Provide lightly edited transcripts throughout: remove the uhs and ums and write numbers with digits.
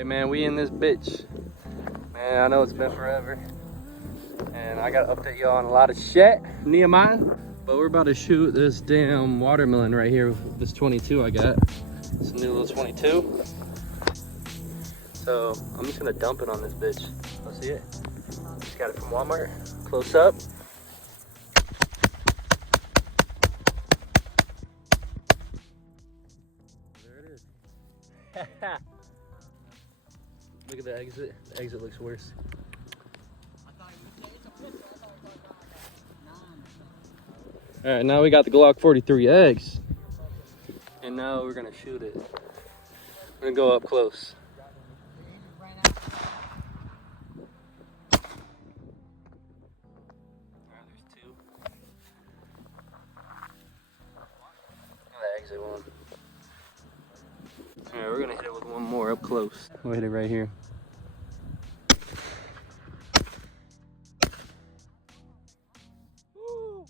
Hey man, we in this bitch. Man, I know it's been forever. And I gotta update y'all on a lot of shit, Nehemiah. But we're about to shoot this damn watermelon right here with this 22 I got. It's a new little 22. So I'm just gonna dump it on this bitch. Let's see it. Just got it from Walmart. Close up. There it is. Look at the exit. The exit looks worse. All right, now we got the Glock 43X. And now we're gonna shoot it. We're gonna go up close. There's two. The exit one. All right, we're gonna hit it with one more up close. We'll hit it right here. Woo!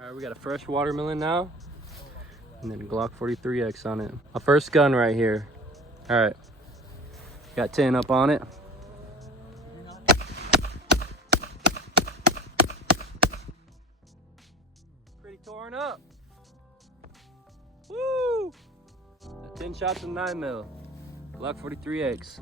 All right, we got a fresh watermelon now, and then Glock 43X on it. A first gun right here. All right, got 10 up on it. Pretty torn up. Woo! 10 shots of 9mm. Glock 43X.